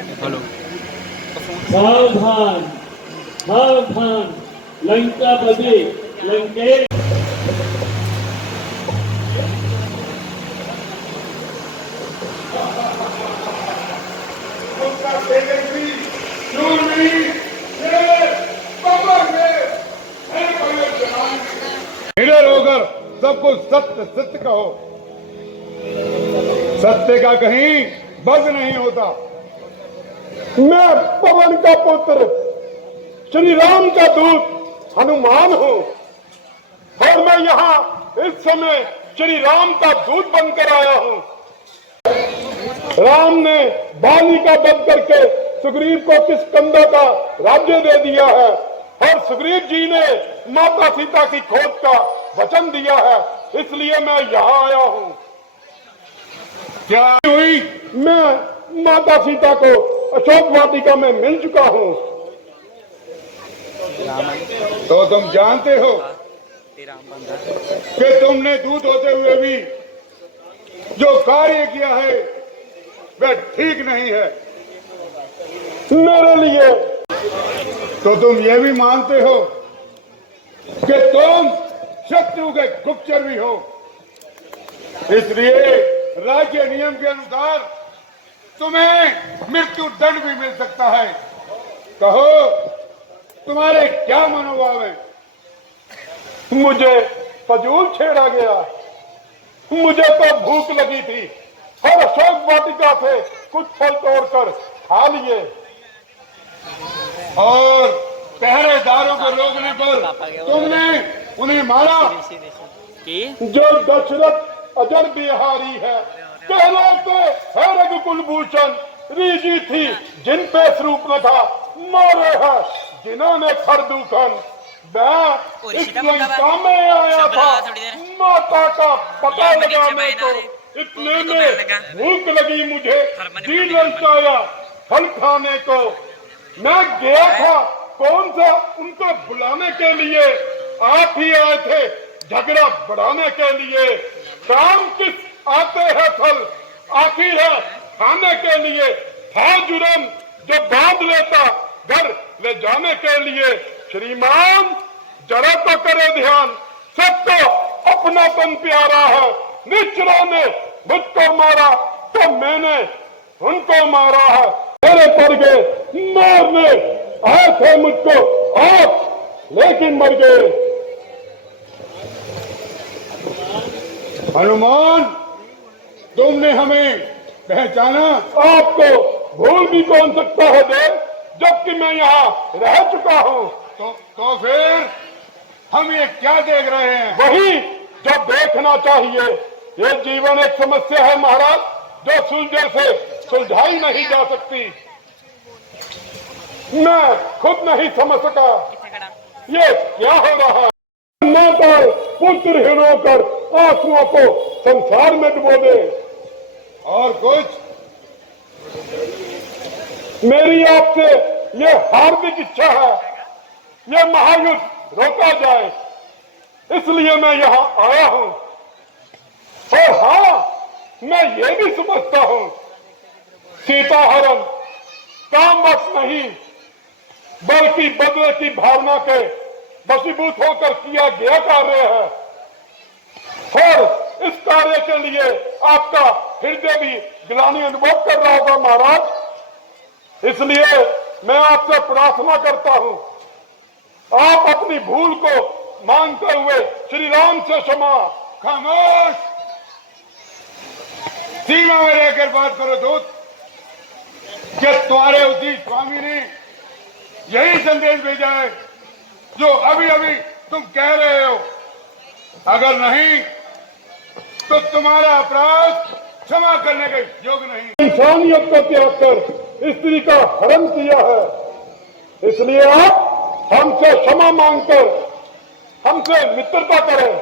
Hello सावधान सावधान लंका बधे लंके निडर होकर सबको सत्य सत्य कहो। सत्य का कहीं बग नहीं होता। मैं पवन का पुत्र श्री राम का दूत हनुमान हूँ और मैं यहाँ इस समय श्री राम का दूत बनकर आया हूँ। राम ने बाली का वध करके सुग्रीव को किष्किंधा का राज्य दे दिया है और सुग्रीव जी ने माता सीता की खोज का वचन दिया है, इसलिए मैं यहाँ आया हूँ। क्या हुई? मैं माता सीता को अशोक वाटिका में मिल चुका हूँ। तो तुम जानते हो कि तुमने दूत होते हुए भी जो कार्य किया है वह ठीक नहीं है मेरे लिए। तो तुम ये भी मानते हो कि तुम शत्रु के गुप्तचर भी हो, इसलिए राज्य नियम के अनुसार तुम्हें मृत्यु दंड भी मिल सकता है। कहो तुम्हारे क्या मनोभाव है? मुझे फजूल छेड़ा गया। मुझे तो भूख लगी थी और अशोक वाटिका से कुछ फल तोड़कर खा लिए और पहरेदारों को रोकने पर तुमने उन्हें मारा। जो दशरथ अजर बिहारी है, कहलाते है रघुकुल भूषण, रीजी थी जिन पे स्वरूप न था, मारे है जिन्होंने खरदूखन। मैं इस लंका में आया था माता का पता लगाने को, इतने में भूख लगी मुझे, जी ललचाया फल खाने को। मैं गया था कौन सा उनको बुलाने के लिए, आप ही आए थे झगड़ा बढ़ाने के लिए। काम किस आते हैं फल, आखिर है खाने के लिए। था जुर्म जो बांध लेता घर ले जाने के लिए। श्रीमान जरा तो करे ध्यान, सबको अपनापन प्यारा है। निश्चरों ने मुझको मारा तो मैंने उनको मारा है। मेरे पड़ गए मारने आए थे मुझको आप, लेकिन मर गए। हनुमान तुमने हमें पहचाना? आपको भूल भी कौन सकता है देव, जबकि मैं यहाँ रह चुका हूँ। तो फिर हम ये क्या देख रहे हैं? वही जो देखना चाहिए। ये जीवन एक समस्या है महाराज, जो सुलझे से सुलझाई नहीं जा सकती। मैं खुद नहीं समझ सका ये क्या हो रहा है। माता पुत्रहीन होकर आंसुओं को संसार में डुबो दे। और कुछ मेरी आपसे ये हार्दिक इच्छा है, ये महायुद्ध रोका जाए, इसलिए मैं यहाँ आया हूँ। और हाँ, मैं ये भी समझता हूँ सीता हरण कामवश नहीं, बल्कि बदले की भावना के वशीभूत होकर किया गया कार्य है। और इस कार्य के लिए आपका हृदय भी ग्लानि अनुभव कर रहा होगा महाराज। इसलिए मैं आपसे प्रार्थना करता हूँ, आप अपनी भूल को मानते हुए श्री राम से क्षमा। खामोश, सीमा में रहकर बात करो दूत। क्या तुम्हारे उद्देश्य स्वामी ने यही संदेश भेजा है जो अभी अभी तुम कह रहे हो? अगर नहीं तो तुम्हारा अपराध क्षमा करने के योग्य नहीं। इंसानियत को त्याग कर स्त्री का हरण किया है, इसलिए आप हमसे क्षमा मांगकर हमसे मित्रता करें।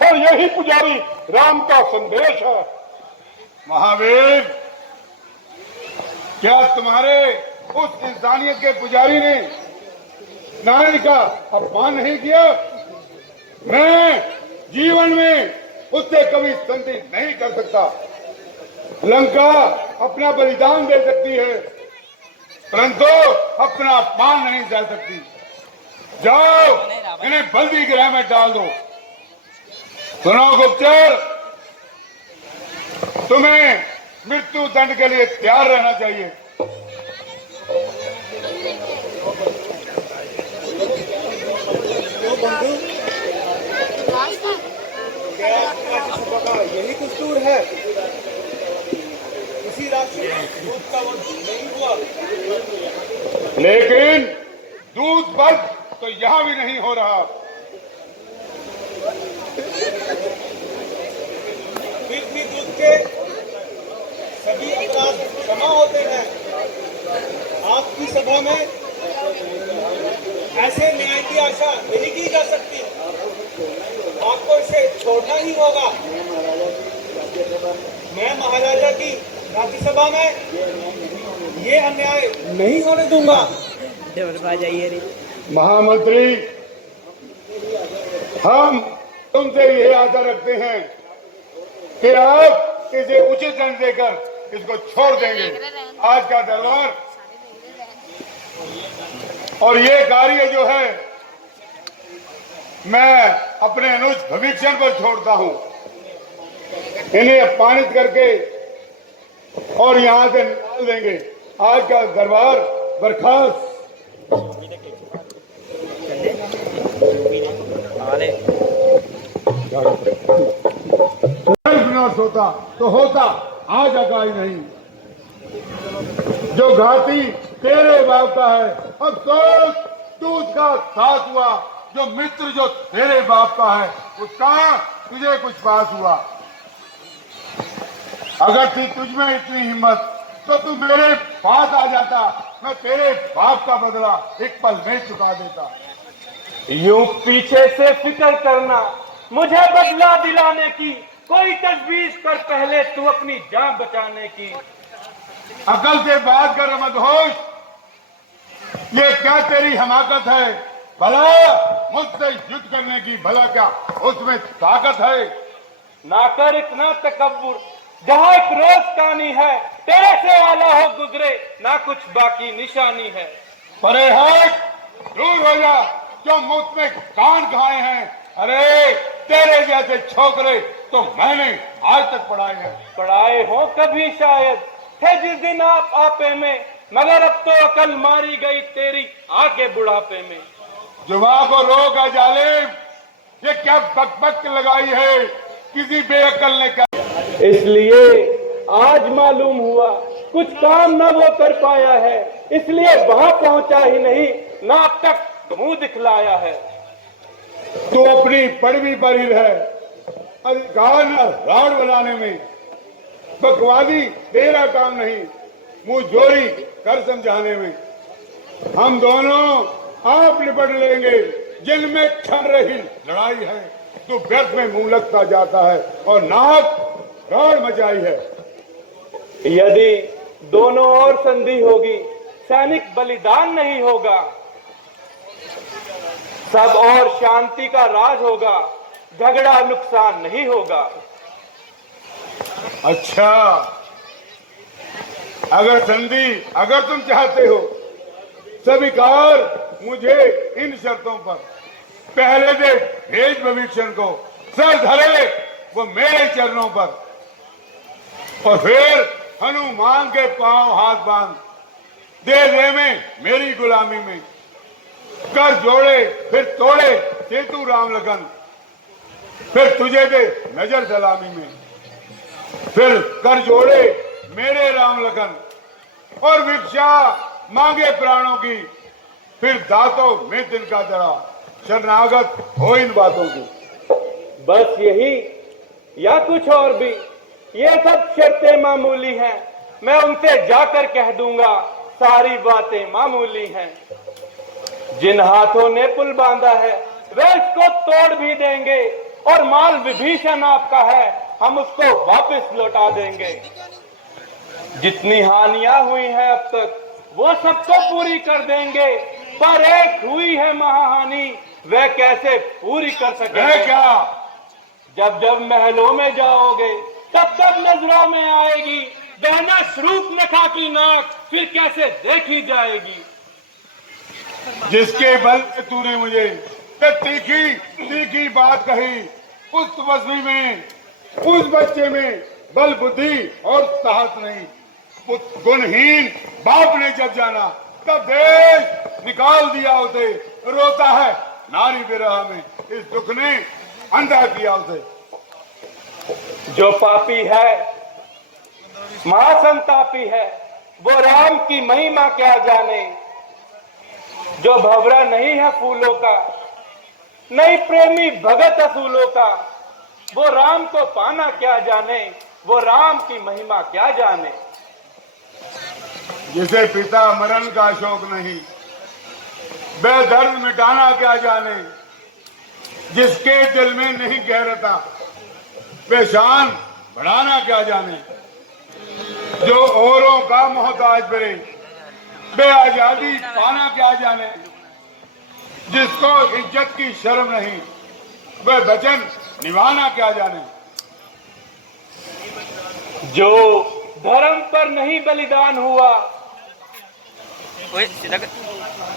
और यही पुजारी राम का संदेश है। महावीर, क्या तुम्हारे उस इंसानियत के पुजारी ने नारायण का अपमान नहीं किया? मैं जीवन में उससे कभी संधि नहीं कर सकता। लंका अपना बलिदान दे सकती है, परंतु अपना अपमान नहीं जा सकती। जाओ, इन्हें बंदी गृह में डाल दो। सुनो गुप्तचर, तुम्हें मृत्यु दंड के लिए तैयार रहना चाहिए। यही दस्तूर है। इसी राशि दूध का वध नहीं हुआ, लेकिन दूध वध तो यहां भी नहीं हो रहा। फिर भी दूध के सभी अपराध क्षमा होते हैं। आपकी सभा में ऐसे न्याय की आशा नहीं की जा सकती। आपको इसे छोड़ना ही होगा। मैं महाराजा की राज्यसभा में ये अन्याय नहीं होने दूंगा। महामंत्री, हम तुमसे यही आशा रखते हैं कि आप इसे उचित दंड देकर इसको छोड़ देंगे। आज का दरबार और ये कार्य जो है मैं अपने अनुज भविष्य पर छोड़ता हूं। इन्हें अपमानित करके और यहां से निकाल देंगे। आज का दरबार बर्खास्त। होता तो होता, आज अकाई नहीं। जो घाटी तेरे बाप का है, अफसोस दूध का साथ हुआ। जो मित्र जो तेरे बाप का है, उसका तुझे कुछ पास हुआ। अगर थी तुझमें इतनी हिम्मत तो तू मेरे पास आ जाता। मैं तेरे बाप का बदला एक पल में चुका देता। यूं पीछे से फिक्र करना मुझे बदला दिलाने की, कोई तजवीज कर पहले तू अपनी जान बचाने की। अकल से बात कर मदहोश, ये क्या तेरी हमाकत है? भला मुझसे युद्ध करने की, भला क्या उसमें ताकत है? ना कर इतना तकब्बुर, जहाँ एक रोज कहानी है, तेरे से आला हो गुजरे ना कुछ बाकी निशानी है। परे हट, दूर हो जा, जो मुझ में कान खाए हैं। अरे तेरे जैसे छोकरे तो मैंने आज तक पढ़ाए हैं। पढ़ाए हो कभी शायद थे जिस दिन आप आपे में, मगर अब तो अकल मारी गई तेरी आके बुढ़ापे में। जुबा को रोक है जालिम, ये क्या बकबक लगाई है किसी बेअकल ने कर। इसलिए आज मालूम हुआ कुछ काम न वो कर पाया है, इसलिए वहां पहुंचा ही नहीं, ना अब तक मुंह दिखलाया है। तू अपनी पड़वी पर ही रह, अधिकार न राड़ बनाने में। बकवादी तेरा काम नहीं, मुंह जोरी कर समझाने में। हम दोनों आप निपट लेंगे, जिनमें क्षण रही लड़ाई है। तू व्यर्थ में मुंह लगता जाता है और नाक राड़ मचाई है। यदि दोनों ओर संधि होगी, सैनिक बलिदान नहीं होगा, सब और शांति का राज होगा, झगड़ा नुकसान नहीं होगा। अच्छा, अगर तुम चाहते हो स्वीकार मुझे इन शर्तों पर। पहले दे भेज भविष्य को, सर धरे वो मेरे चरणों पर, और फिर हनुमान के पांव हाथ बांध दे में मेरी गुलामी में। कर जोड़े फिर तोड़े सेतु राम लगन, फिर तुझे दे नजर सलामी में। फिर कर जोड़े मेरे राम लगन और भिक्षा मांगे प्राणों की, फिर दांतों में दिन का दरा शरणागत हो इन बातों की। बस यही या कुछ और भी, ये सब शर्तें मामूली हैं, मैं उनसे जाकर कह दूंगा सारी बातें मामूली हैं। जिन हाथों ने पुल बांधा है वे इसको तोड़ भी देंगे, और माल विभीषण आपका है हम उसको वापस लौटा देंगे। जितनी हानियां हुई हैं अब तक वो सबको पूरी कर देंगे, पर एक हुई है महाहानि, वह कैसे पूरी कर सकेंगे? क्या जब जब महलों में जाओगे तब तब नजरों में आएगी बहना शूर्पणखा की नाक फिर कैसे देखी जाएगी। जिसके बल पे तूने मुझे तीखी तीखी बात कही, उस तपस्वी में, उस बच्चे में बल बुद्धि और साहस नहीं। गुणहीन बाप ने जब जाना तब देश निकाल दिया उसे। रोता है नारी विरह में, इस दुख ने अंधा किया उसे। जो पापी है महासंतापी है, वो राम की महिमा क्या जाने। जो भंवरा नहीं है फूलों का, नहीं प्रेमी भगत असूलों का, वो राम को पाना क्या जाने, वो राम की महिमा क्या जाने। जिसे पिता मरण का शौक नहीं, बेदर्द मिटाना क्या जाने। जिसके दिल में नहीं गहरता, वे शान बढ़ाना क्या जाने। जो औरों का मोहताज बने, वे आजादी पाना क्या जाने। जिसको इज्जत की शर्म नहीं, वह वचन निभाना क्या जाने। जो धर्म पर नहीं बलिदान हुआ,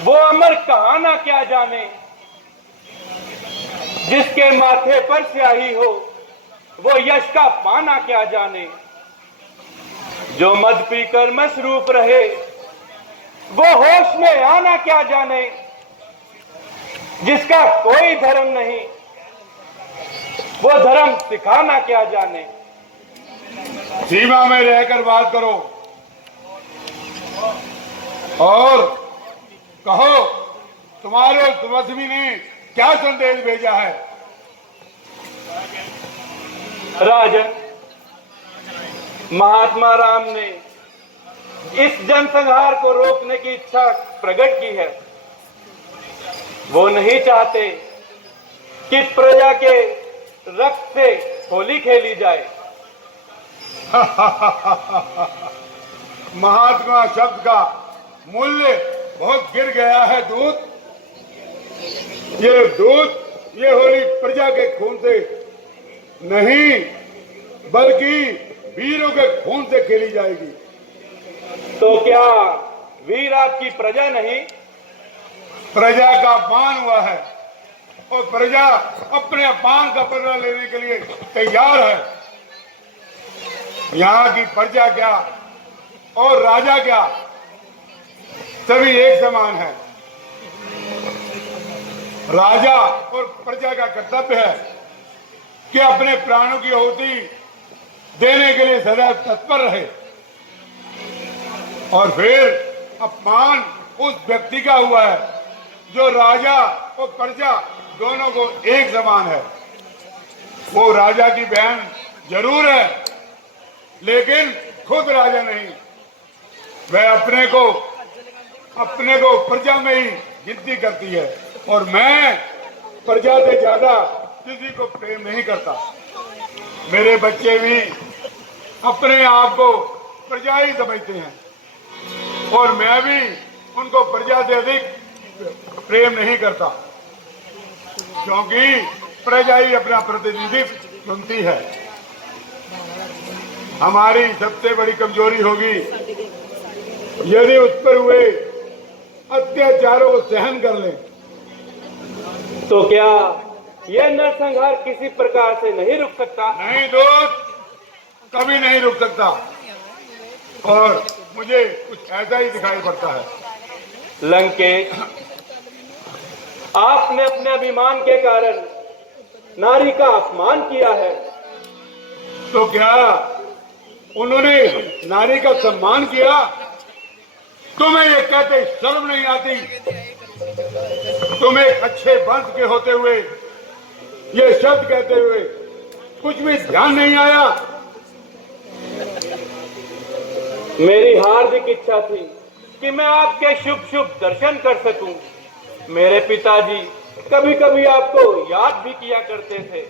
वो अमर कहाना क्या जाने। जिसके माथे पर स्याही हो, वो यश का पाना क्या जाने। जो मद पीकर मसरूफ रहे, वो होश में आना क्या जाने। जिसका कोई धर्म नहीं, वो धर्म सिखाना क्या जाने। सीमा में रहकर बात करो और कहो तुम्हारे तपस्वी ने क्या संदेश भेजा है। राजन, महात्मा राम ने इस जनसंहार को रोकने की इच्छा प्रकट की है। वो नहीं चाहते कि प्रजा के रक्त से होली खेली जाए। महात्मा शब्द का मूल्य बहुत गिर गया है दूत। ये होली प्रजा के खून से नहीं, बल्कि वीरों के खून से खेली जाएगी। तो क्या वीर आपकी प्रजा नहीं? प्रजा का अपमान हुआ है और प्रजा अपने अपमान का बदला लेने के लिए तैयार है। यहाँ की प्रजा क्या और राजा क्या, सभी एक समान है। राजा और प्रजा का कर्तव्य है कि अपने प्राणों की आहुति देने के लिए सदैव तत्पर रहे। और फिर अपमान उस व्यक्ति का हुआ है जो राजा और प्रजा दोनों को एक समान है। वो राजा की बहन जरूर है, लेकिन खुद राजा नहीं। वह अपने को प्रजा में ही गिनती करती है और मैं प्रजा से ज्यादा किसी को प्रेम नहीं करता। मेरे बच्चे भी अपने आप को प्रजा ही समझते हैं और मैं भी उनको प्रजा से अधिक प्रेम नहीं करता, क्योंकि प्रजा ही अपना प्रतिनिधित्व चुनती है। हमारी सबसे बड़ी कमजोरी होगी यदि उस पर हुए अत्याचारों को सहन कर लें। तो क्या यह नरसंहार किसी प्रकार से नहीं रुक सकता? नहीं दोस्त, कभी नहीं रुक सकता। और मुझे कुछ ऐसा ही दिखाई पड़ता है। लंकेश, आपने अपने अभिमान के कारण नारी का अपमान किया है। तो क्या उन्होंने नारी का सम्मान किया? तुम्हें ये कहते शर्म नहीं आती? तुम एक अच्छे वंश के होते हुए ये शब्द कहते हुए कुछ भी ध्यान नहीं आया? मेरी हार्दिक इच्छा थी कि मैं आपके शुभ शुभ दर्शन कर सकूं। मेरे पिताजी कभी कभी आपको याद भी किया करते थे।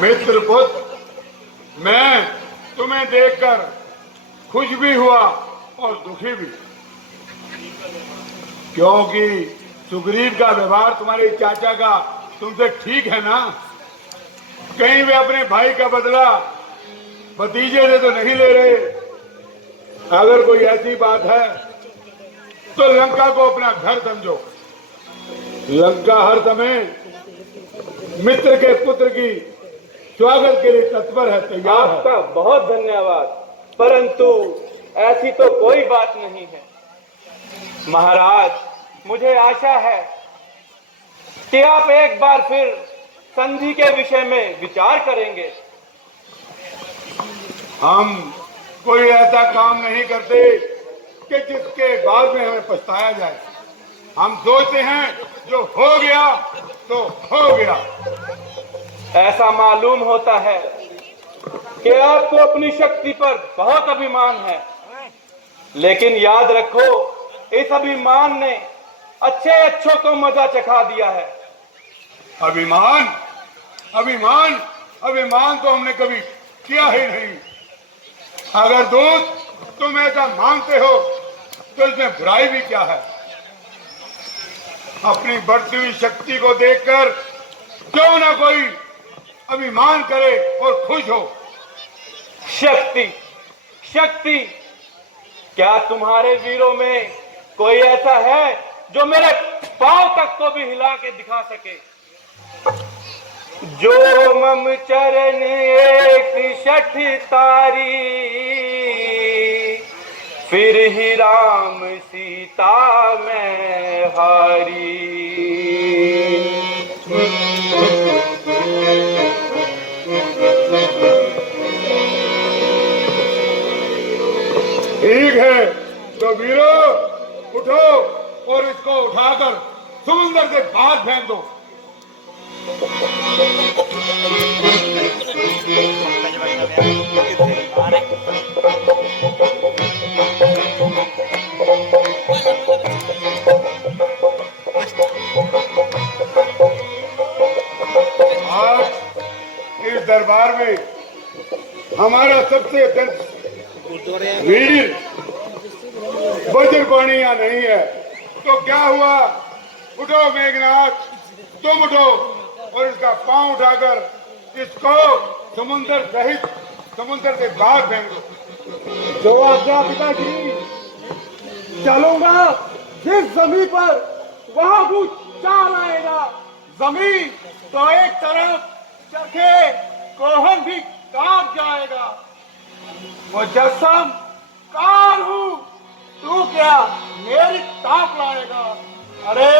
मित्र पुत्र, मैं तुम्हें देखकर खुश भी हुआ और दुखी भी, क्योंकि सुग्रीव का व्यवहार तुम्हारे चाचा का तुमसे ठीक है ना? कहीं वे अपने भाई का बदला भतीजे से तो नहीं ले रहे। अगर कोई ऐसी बात है तो लंका को अपना घर समझो। लंका हर समय मित्र के पुत्र की स्वागत के लिए तत्पर है, तैयार है। आपका बहुत धन्यवाद, परंतु ऐसी तो कोई बात नहीं है। महाराज, मुझे आशा है कि आप एक बार फिर संधि के विषय में विचार करेंगे। हम कोई ऐसा काम नहीं करते कि जिसके बाद में हमें पछताया जाए। हम सोचते हैं जो हो गया तो हो गया। ऐसा मालूम होता है कि आपको अपनी शक्ति पर बहुत अभिमान है, लेकिन याद रखो, इस अभिमान ने अच्छे अच्छों को मजा चखा दिया है। अभिमान अभिमान अभिमान तो हमने कभी किया ही नहीं। अगर दोस्त तुम ऐसा मानते हो तो इसमें बुराई भी क्या है। अपनी बढ़ती हुई शक्ति को देखकर क्यों ना कोई अभिमान करे और खुश हो। शक्ति, शक्ति, क्या तुम्हारे वीरों में कोई ऐसा है जो मेरे पांव तक को भी हिला के दिखा सके? जो मम चरण एक शठ तारी, फिर ही राम सीता में हारी। ठीक है तो वीरो, उठो और इसको उठाकर समुद्र के बाहर फेंक दो। आज इस दरबार में हमारा सबसे अत्यंत वीर वज्रपाणी यहाँ नहीं है, तो क्या हुआ? उठो मेघनाथ, तुम उठो और इसका पांव उठाकर इसको समुद्र सहित समुद्र के बाहर फेंक दो। जो आज्ञा पिताजी, चलूंगा जिस जमीन पर वहां भूचाल आएगा। जमीन तो एक तरफ चखे कोहन भी कांप जाएगा। मुजस्सम काल हूँ, तू क्या मेरी ताप लाएगा? अरे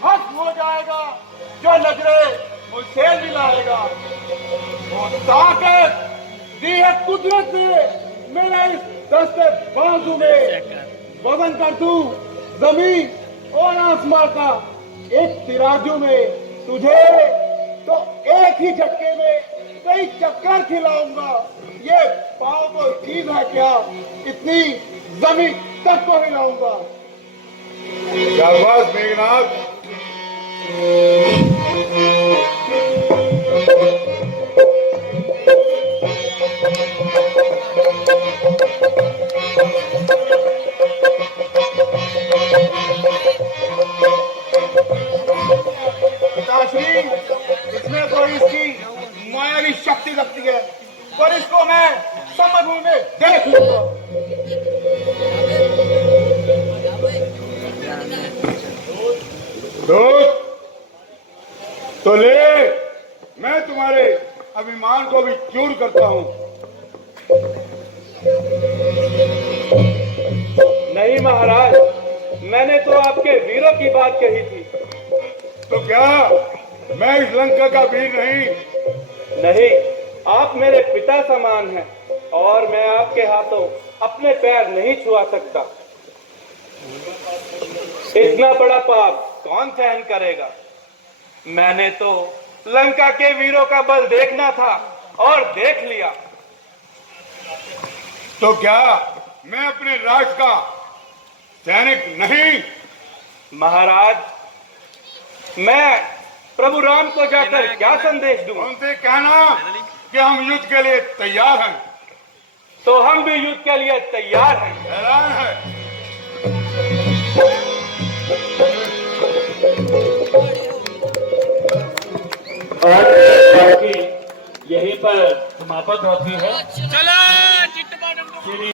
भस्म हो जाएगा जो नजरे मुझसे मिलाएगा। वो ताकत दी है कुदरत ने मेरे इस दस्ते बाजू में। वजन कर तू जमीन और आसमां का एक तिराजू में। तुझे तो एक ही झटके में कई चक्कर खिलाऊंगा। ये पाँव को चीज है क्या, इतनी जमीन तक को हिलाऊंगा। शाबाश मेघनाथ। पिताश्री, इसमें तो इसकी मायावी शक्ति लगती है, पर इसको मैं समझूं में देख लूंगा। दोस्त तो ले, मैं तुम्हारे अभिमान को भी चूर करता हूं। नहीं महाराज, मैंने तो आपके वीरों की बात कही थी। तो क्या मैं इस लंका का वीर नहीं? नहीं, आप मेरे पिता समान हैं और मैं आपके हाथों अपने पैर नहीं छुआ सकता। इतना बड़ा पाप कौन सहन करेगा? मैंने तो लंका के वीरों का बल देखना था और देख लिया। तो क्या मैं अपने राज का सैनिक नहीं? महाराज, मैं प्रभु राम को जाकर क्या संदेश दूं? उनसे कहना कि हम युद्ध के लिए तैयार हैं। तो हम भी युद्ध के लिए तैयार हैं। हैरान है। और बाकी यहीं पर समाप्त होती है। चलो चिट्ट